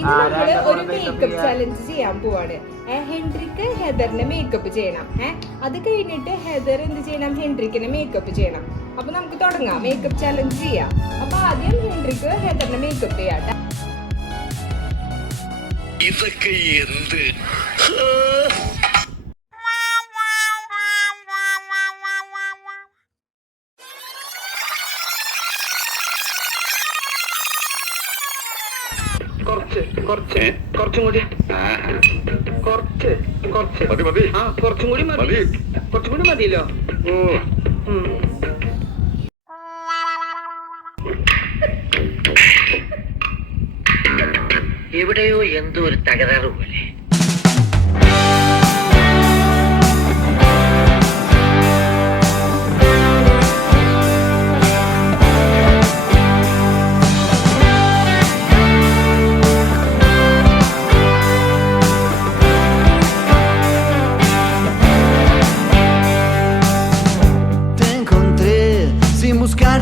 ഇനി നമ്മൾ ഒരു മേക്കപ്പ് ചലഞ്ച് ചെയ്യാൻ പോവാണ്. ഹെൻറിക്ക് ഹെദറിനെ മേക്കപ്പ് ചെയ്യണം. ഏഹ് അത് കഴിഞ്ഞിട്ട് ഹെദർ എന്ത് ചെയ്യണം? ഹെൻറിക്കിനെ മേക്കപ്പ് ചെയ്യണം. അപ്പൊ നമുക്ക് തുടങ്ങാം. മേക്കപ്പ് ചലഞ്ച് ചെയ്യാം. അപ്പൊ ആദ്യം ഹെൻറിക്ക് ഹെദറിനെ മേക്കപ്പ് ചെയ്യാട്ടെ ഇതൊക്കെ എന്ത്? കുറച്ച് കുറച്ച് കുറച്ചും കൂടി. കുറച്ച് കുറച്ച്. മതി മതി. ആ കുറച്ചും കൂടി മതി. മതി. കുറച്ചും കൂടി മതിയല്ലോ. എവിടെയോ എന്തോ ഒരു തകരാറ് പോലെ.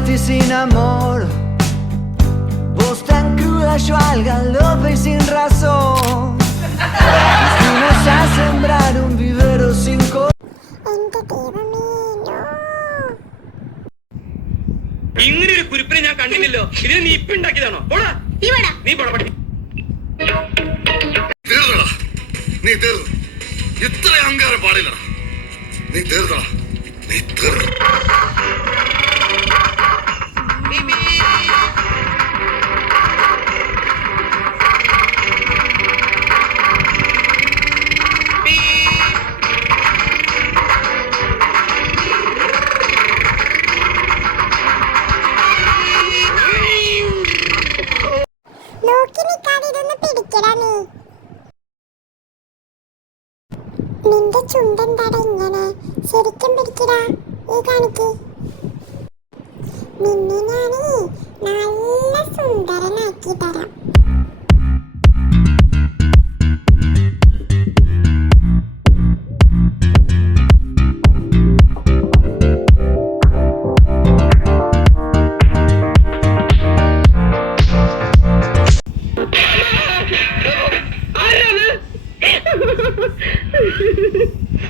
Buscarte sin amor. Vos tan cruda, yo al galope y sin razón. Fuimos a sembrar un vivero sin color. ഇങ്ങനെ ഒരു കുരിപ്പിനെ ഞാൻ കണ്ടില്ലല്ലോ. ഇതിന് നീ ഇപ്പൊ ഉണ്ടാക്കിയതാണോ? പോടാ. നീ പോടാ പഠി തീർന്നടാ. നീ തീർന്നു. ഇത്ര അഹങ്കാരം പാടില്ലടാ. നീ തീർന്നടാ. നീ തീർന്നു. നിന്റെ ചുണ്ടെന്താടാ ഇങ്ങനെ ശരിക്കും പിടിക്കടാ. ഈ കാണിക്ക്. നിന്നെ ഞാൻ നല്ല സുന്ദരനാക്കി തരാം. Ha, ha, ha, ha.